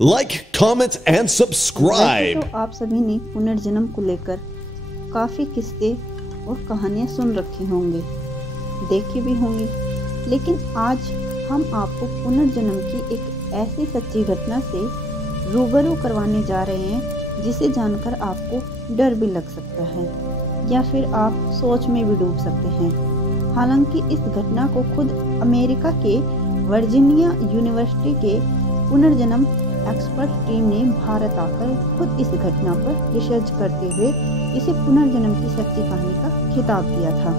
Like, comment and subscribe. तो आप सभी ने पुनर्जन्म को लेकर काफ़ी किस्से और कहानियाँ सुन रखी होंगी, देखी भी होंगी, लेकिन आज हम आपको पुनर्जन्म की एक ऐसी सच्ची घटना से रूबरू करवाने जा रहे हैं जिसे जानकर आपको डर भी लग सकता है या फिर आप सोच में भी डूब सकते हैं। हालांकि इस घटना को खुद अमेरिका के वर्जीनिया यूनिवर्सिटी के पुनर्जन्म एक्सपर्ट टीम ने भारत आकर खुद इस घटना पर रिसर्च करते हुए इसे पुनर्जन्म की सच्ची कहानी का खिताब दिया था।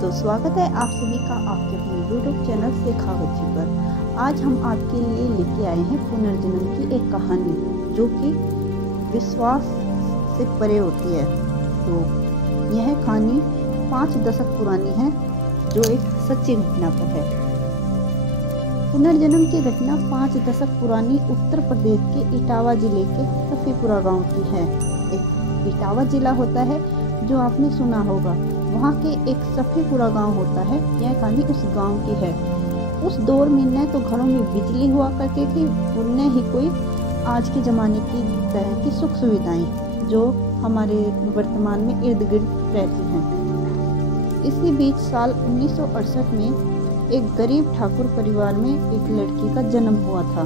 तो स्वागत है आप सभी का आपके अपने यूट्यूब चैनल शेखावत जी पर। आज हम आपके लिए लेके आए हैं पुनर्जन्म की एक कहानी जो कि विश्वास से परे होती है। तो यह कहानी 5 दशक पुरानी है जो एक सच्ची घटना पर है। पुनर्जन्म की घटना 5 दशक पुरानी उत्तर प्रदेश के इटावा जिले के सफीपुरा गांव की है। एक इटावा जिला होता है जो आपने सुना होगा, वहां के एक सफीपुरा गांव होता है। यह कहानी उस गांव की है। उस दौर में न तो घरों में बिजली हुआ करती थी और न ही कोई आज के ज़माने की तरह की सुख सुविधाएं जो हमारे वर्तमान में इर्द गिर्द रहती हैं। इसी बीच साल 1968 में एक गरीब ठाकुर परिवार में एक लड़की का जन्म हुआ था।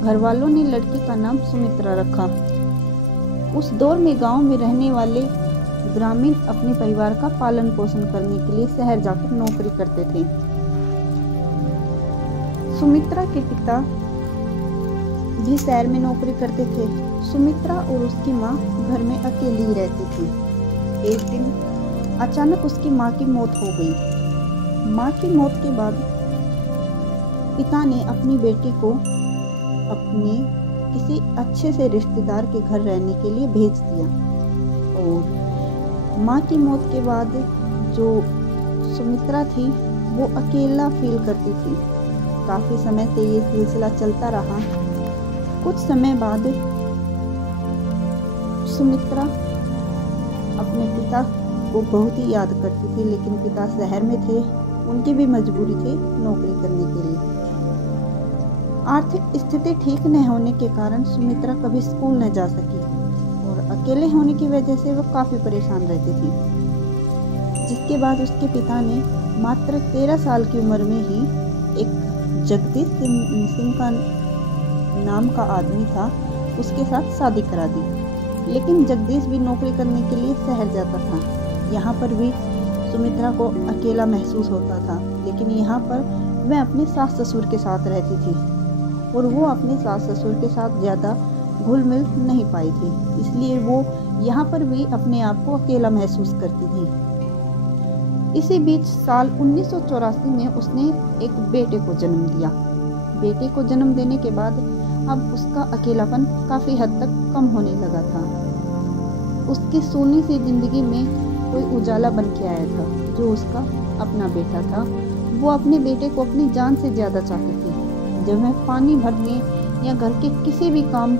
घर वालों ने लड़की का नाम सुमित्रा रखा। उस दौर में गांव में रहने वाले ग्रामीण अपने परिवार का पालन पोषण करने के लिए शहर जाकर नौकरी करते थे। सुमित्रा के पिता भी शहर में नौकरी करते थे। सुमित्रा और उसकी माँ घर में अकेली ही रहती थी। एक दिन अचानक उसकी माँ की मौत हो गई। माँ की मौत के बाद पिता ने अपनी बेटी को अपने किसी अच्छे से रिश्तेदार के घर रहने के लिए भेज दिया। और माँ की मौत के बाद जो सुमित्रा थी वो अकेला फील करती थी। काफ़ी समय से ये सिलसिला चलता रहा। कुछ समय बाद सुमित्रा अपने पिता को बहुत ही याद करती थी, लेकिन पिता शहर में थे, उनकी भी मजबूरी थी नौकरी करने के लिए। आर्थिक स्थिति ठीक न होने के कारण सुमित्रा कभी स्कूल न जा सकी और अकेले होने की वजह से वो काफ़ी परेशान रहती थी। जिसके बाद उसके पिता ने मात्र 13 साल की उम्र में ही एक जगदीश सिंह का नाम का आदमी था, उसके साथ शादी करा दी। लेकिन जगदीश भी नौकरी करने के लिए शहर जाता था। यहाँ पर भी सुमित्रा को अकेला महसूस होता था, लेकिन यहाँ पर वह अपने सास ससुर के साथ रहती थी और वो अपने सास ससुर के साथ ज़्यादा घुल मिल नहीं पाई थी, इसलिए वो यहाँ पर भी अपने आप को अकेला महसूस करती थी। इसी बीच साल 1984 में उसने एक बेटे को जन्म दिया। बेटे को जन्म देने के बाद अब उसका अकेलापन काफ़ी हद तक कम होने लगा था। उसकी सोनी सी जिंदगी में कोई उजाला बन के आया था जो उसका अपना बेटा था। वो अपने बेटे को अपनी जान से ज़्यादा चाहती थी। जब मैं पानी भरने या घर के किसी भी काम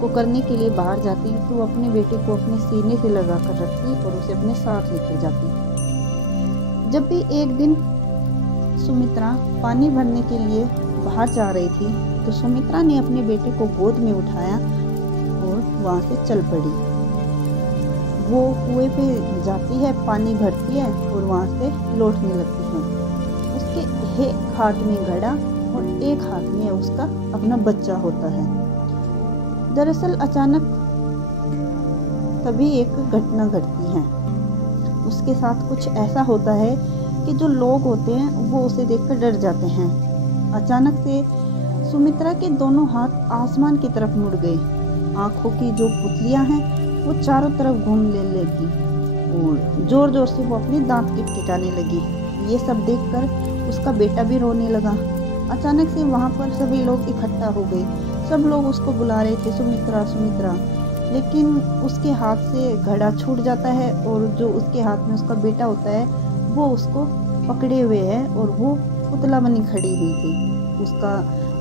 को करने के लिए बाहर जाती तो वो अपने बेटे को अपने सीने से लगा कर रखती और उसे अपने साथ लेकर जाती। जब भी एक दिन सुमित्रा पानी भरने के लिए बाहर जा रही थी तो सुमित्रा ने अपने बेटे को गोद में उठाया और वहाँ से चल पड़ी। वो कुएं पे जाती है, पानी भरती है और वहाँ से लौटने लगती है। उसके एक हाथ में घड़ा और एक हाथ में उसका अपना बच्चा होता है। दरअसल अचानक तभी एक घटना घटती है। उसके साथ कुछ ऐसा होता है कि जो लोग होते हैं वो उसे देखकर डर जाते हैं। अचानक से सुमित्रा के दोनों हाथ आसमान की तरफ मुड़ गए। आँखों की जो पुतलियाँ हैं वो चारों तरफ घूमने लगी और जोर जोर से वो अपने दांत किटकिटाने लगी। ये सब देखकर उसका बेटा भी रोने लगा। अचानक से वहाँ पर सभी लोग इकट्ठा हो गए। सब लोग उसको बुला रहे थे, सुमित्रा सुमित्रा, लेकिन उसके हाथ से घड़ा छूट जाता है और जो उसके हाथ में उसका बेटा होता है वो उसको पकड़े हुए है और वो पुतला बनी खड़ी हुई थी।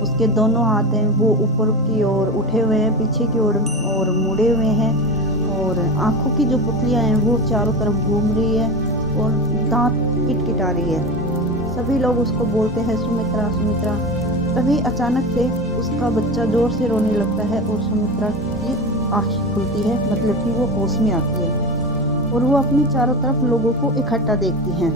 उसके दोनों हाथ हैं वो ऊपर की ओर उठे हुए हैं, पीछे की ओर और मुड़े हुए हैं और आँखों की जो पुतलियाँ हैं वो चारों तरफ घूम रही है और दांत किटकिटा रही है। सभी लोग उसको बोलते हैं सुमित्रा सुमित्रा, तभी अचानक से उसका बच्चा जोर से रोने लगता है और सुमित्रा की आँखें खुलती है, मतलब कि वो होश में आती है और वो अपनी चारों तरफ लोगों को इकट्ठा देखती हैं।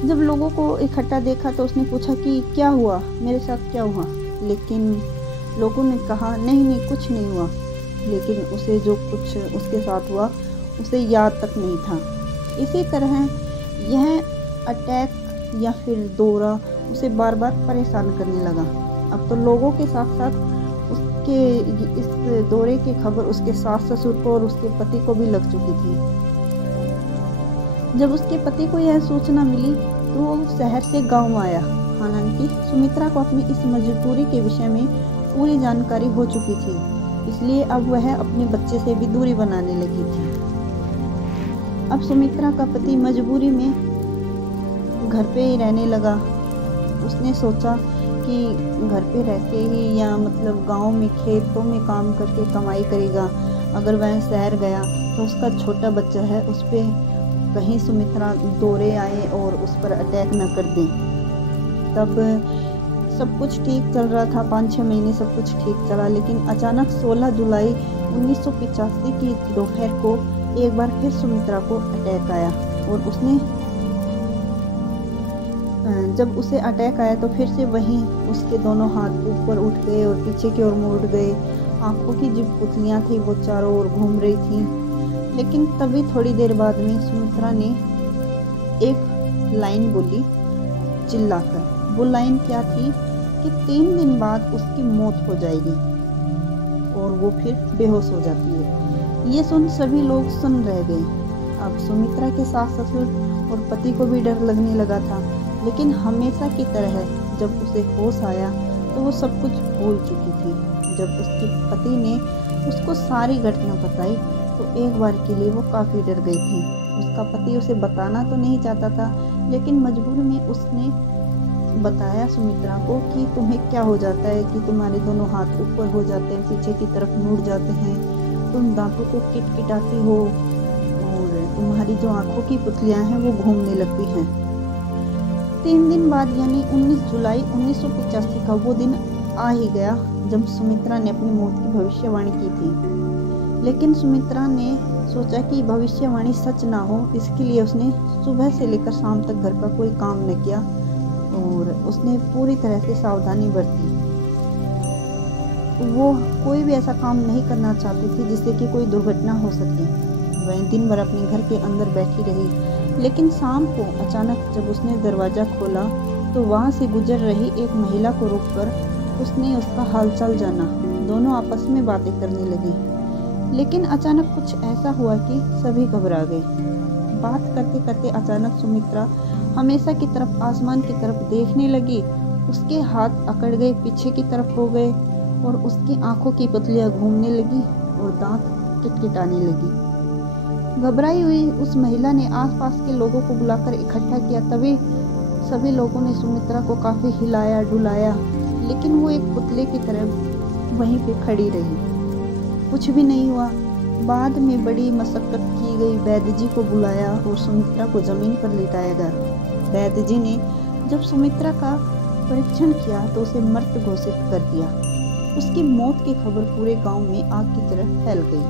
जब लोगों को इकट्ठा देखा तो उसने पूछा कि क्या हुआ, मेरे साथ क्या हुआ, लेकिन लोगों ने कहा नहीं नहीं कुछ नहीं हुआ, लेकिन उसे जो कुछ उसके साथ हुआ उसे याद तक नहीं था। इसी तरह यह अटैक या फिर दौरा उसे बार बार परेशान करने लगा। अब तो लोगों के साथ साथ उसके इस दौरे की खबर उसके सास ससुर को और उसके पति को भी लग चुकी थी। जब उसके पति को यह सूचना मिली तो वो शहर से गांव आया। हालांकि सुमित्रा को अपनी इस मजबूरी के विषय में पूरी जानकारी हो चुकी थी, इसलिए अब वह अपने बच्चे से भी दूरी बनाने लगी थी। अब सुमित्रा का पति मजबूरी में घर पे ही रहने लगा। उसने सोचा कि घर पे रह के ही या मतलब गांव में खेतों में काम करके कमाई करेगा। अगर वह शहर गया तो उसका छोटा बच्चा है, उस पर कहीं सुमित्रा दौरे आए और उस पर अटैक न कर दें। तब सब कुछ ठीक चल रहा था, 5-6 महीने सब कुछ ठीक चला, लेकिन अचानक 16 जुलाई 1985 की दोपहर को एक बार फिर सुमित्रा को अटैक आया और जब उसे अटैक आया तो फिर से वहीं उसके दोनों हाथ ऊपर उठ गए और पीछे की ओर मुड़ गए। आंखों की जो पुतलियां थी वो चारों ओर घूम रही थी। लेकिन तभी थोड़ी देर बाद में सुमित्रा ने एक लाइन बोली चिल्लाकर। वो लाइन क्या थी कि 3 दिन बाद उसकी मौत हो जाएगी और वो फिर बेहोश हो जाती है। ये सुन सभी लोग सुन रह गए। अब सुमित्रा के सास ससुर और पति को भी डर लगने लगा था, लेकिन हमेशा की तरह जब उसे होश आया तो वो सब कुछ भूल चुकी थी। जब उसके पति ने उसको सारी घटना बताई तो एक बार के लिए वो काफ़ी डर गई थी। उसका पति उसे बताना तो नहीं चाहता था, लेकिन मजबूर में उसने बताया सुमित्रा को कि तुम्हें क्या हो जाता है कि तुम्हारे दोनों हाथ ऊपर हो जाते हैं, पीछे की तरफ मुड़ जाते हैं, तुम दांतों को किटकिटाती हो और तुम्हारी जो आंखों की पुतलियां हैं वो घूमने लगती हैं। 3 दिन बाद यानी 19 जुलाई 1985 का वो दिन आ ही गया जब सुमित्रा ने अपनी मौत की भविष्यवाणी की थी। लेकिन सुमित्रा ने सोचा कि भविष्यवाणी सच ना हो, इसके लिए उसने सुबह से लेकर शाम तक घर का कोई काम न किया और उसने पूरी तरह से सावधानी बरती। वो कोई भी ऐसा काम नहीं करना चाहती थी जिससे कि कोई दुर्घटना हो सके। वह दिन भर अपने घर के अंदर बैठी रही, लेकिन शाम को अचानक जब उसने दरवाज़ा खोला तो वहाँ से गुजर रही एक महिला को रोककर उसने उसका हालचाल जाना। दोनों आपस में बातें करने लगी, लेकिन अचानक कुछ ऐसा हुआ कि सभी घबरा गए। बात करते करते अचानक सुमित्रा हमेशा की तरफ आसमान की तरफ देखने लगी। उसके हाथ अकड़ गए, पीछे की तरफ हो गए और उसकी आंखों की पुतलियां घूमने लगी और दांत किटकिटाने लगी। घबराई हुई उस महिला ने आसपास के लोगों को बुलाकर इकट्ठा किया। तभी सभी लोगों ने सुमित्रा को काफ़ी हिलाया डुलाया, लेकिन वो एक पुतले की तरह वहीं पे खड़ी रही। कुछ भी नहीं हुआ। बाद में बड़ी मशक्कत की गई, वैद्य जी को बुलाया और सुमित्रा को ज़मीन पर लिटाया गया। वैद्य जी ने जब सुमित्रा का परीक्षण किया तो उसे मृत घोषित कर दिया। उसकी मौत की खबर पूरे गांव में आग की तरह फैल गई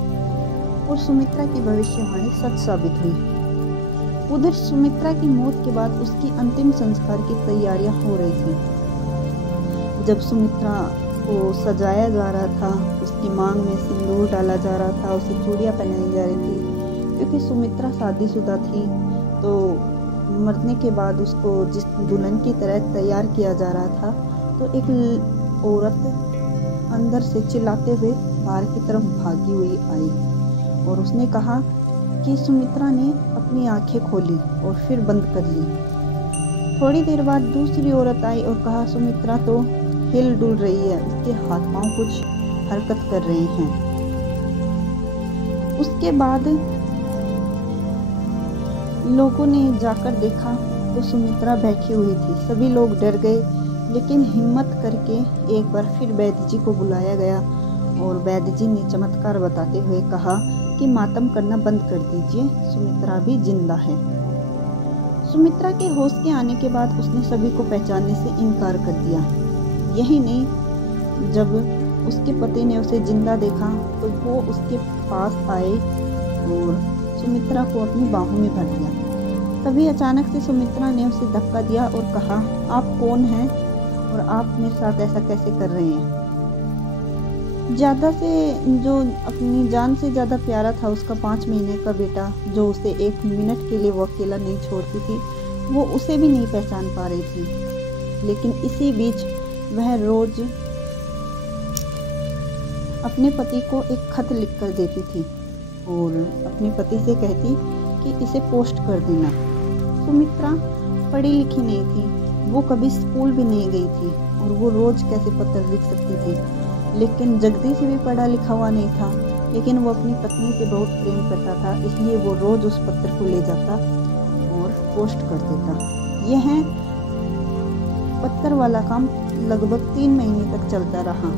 और सुमित्रा की भविष्यवाणी सच साबित हुई। उधर सुमित्रा की मौत के बाद उसकी अंतिम संस्कार की तैयारियां हो रही थी। जब सुमित्रा को सजाया जा रहा था, उसकी मांग में सिंदूर डाला जा रहा था, उसे चूड़ियाँ पहनाई जा रही थी, क्योंकि सुमित्रा शादीशुदा थी तो मरने के बाद उसको जिस दुल्हन की तरह तैयार किया जा रहा था, तो एक औरत अंदर से चिल्लाते हुए बाहर की तरफ भागी हुई आई और उसने कहा कि सुमित्रा ने अपनी आंखें खोली और फिर बंद कर ली। थोड़ी देर बाद दूसरी औरत आई और कहा सुमित्रा तो हिल डुल रही है, उसके हाथ पांव कुछ हरकत कर रहे हैं। उसके बाद लोगों ने जाकर देखा तो सुमित्रा बैठी हुई थी। सभी लोग डर गए, लेकिन हिम्मत करके एक बार फिर वैद्य जी को बुलाया गया और वैद्य जी ने चमत्कार बताते हुए कहा कि मातम करना बंद कर दीजिए, सुमित्रा भी जिंदा है। सुमित्रा के होश के आने के बाद उसने सभी को पहचानने से इनकार कर दिया। यही नहीं, जब उसके पति ने उसे जिंदा देखा तो वो उसके पास आए और सुमित्रा को अपनी बाहों में भर लिया। तभी अचानक से सुमित्रा ने उसे धक्का दिया और कहा, आप कौन हैं और आप मेरे साथ ऐसा कैसे कर रहे हैं? ज़्यादा से जो अपनी जान से ज़्यादा प्यारा था उसका 5 महीने का बेटा, जो उसे 1 मिनट के लिए वो अकेला नहीं छोड़ती थी, वो उसे भी नहीं पहचान पा रही थी। लेकिन इसी बीच वह रोज अपने पति को एक खत लिख कर देती थी और अपने पति से कहती कि इसे पोस्ट कर देना। सुमित्रा पढ़ी लिखी नहीं थी, वो कभी स्कूल भी नहीं गई थी और वो रोज कैसे पत्र लिख सकती थी। लेकिन जगदीश भी पढ़ा लिखा हुआ नहीं था, लेकिन वो अपनी पत्नी से बहुत प्रेम करता था, इसलिए वो रोज उस पत्र को ले जाता और पोस्ट कर देता। यह पत्र वाला काम लगभग 3 महीने तक चलता रहा।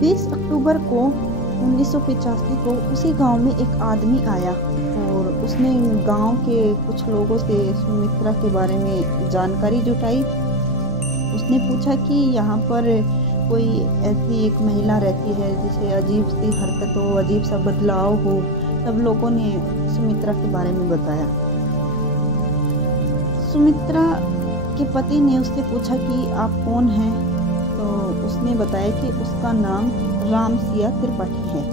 20 अक्टूबर को 1985 को उसी गांव में एक आदमी आया और उसने गांव के कुछ लोगों से सुमित्रा के बारे में जानकारी जुटाई। उसने पूछा कि यहाँ पर कोई ऐसी एक महिला रहती है जिसे अजीब सी हरकत हो, अजीब सा बदलाव हो। सब लोगों ने सुमित्रा के बारे में बताया। सुमित्रा के पति ने उससे पूछा कि आप कौन हैं, तो उसने बताया कि उसका नाम रामसिया त्रिपाठी है।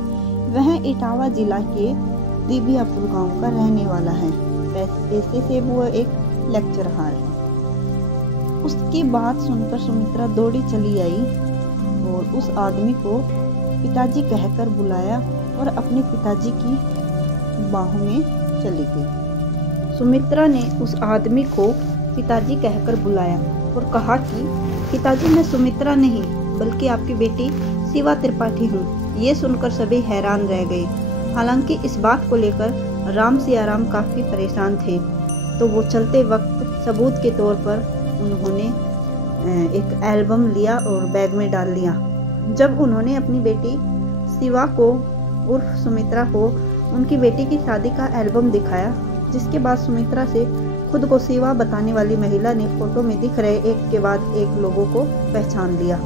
वह इटावा जिला के दिबियापुर गांव का रहने वाला है। पैसे से वो एक लेक्चरर है। उसकी बात सुनकर सुमित्रा दौड़ी चली आई और उस आदमी को पिताजी कहकर बुलाया और अपने पिताजी की बाहों में चली गई। सुमित्रा ने उस आदमी को पिताजी कहकर बुलाया और कहा कि पिताजी, मैं सुमित्रा नहीं बल्कि आपकी बेटी शिवा त्रिपाठी हूँ। ये सुनकर सभी हैरान रह गए। हालांकि इस बात को लेकर राम सियाराम काफ़ी परेशान थे, तो वो चलते वक्त सबूत के तौर पर उन्होंने एक एल्बम लिया और बैग में डाल लिया। जब उन्होंने अपनी बेटी शिवा को उर्फ सुमित्रा को उनकी बेटी की शादी का एल्बम दिखाया, जिसके बाद सुमित्रा से खुद को शिवा बताने वाली महिला ने फोटो में दिख रहे एक के बाद एक लोगों को पहचान लिया।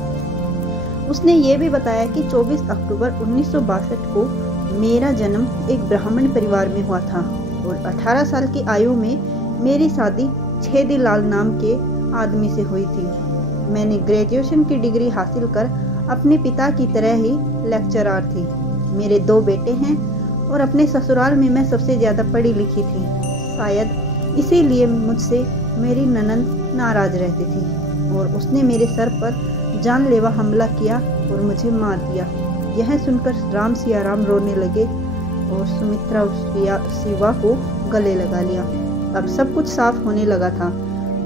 उसने ये भी बताया कि 24 अक्टूबर 1962 को मेरा जन्म एक ब्राह्मण परिवार में हुआ था और 18 साल की आयु में मेरी शादी छेदीलाल नाम के आदमी से हुई थी। मैंने ग्रेजुएशन की डिग्री हासिल कर अपने पिता की तरह ही लेक्चरर थी। मेरे 2 बेटे हैं और अपने ससुराल में मैं सबसे ज़्यादा पढ़ी लिखी थी। शायद इसीलिए मुझसे मेरी ननंद नाराज रहती थी और उसने मेरे सर पर जानलेवा हमला किया और मुझे मार दिया। यह सुनकर राम सियाराम रोने लगे और सुमित्रा शिवा को गले लगा लिया। अब सब कुछ साफ होने लगा था,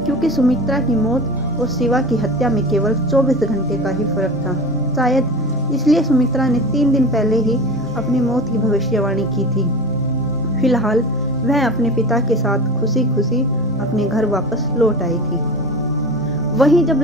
क्योंकि सुमित्रा की मौत और शिवा की हत्या में केवल 24 घंटे का ही फर्क था। शायद इसलिए सुमित्रा ने 3 दिन पहले ही अपनी मौत की भविष्यवाणी की थी। फिलहाल वह अपने पिता के साथ खुशी खुशी अपने घर वापस लौट आई थी। वहीं जब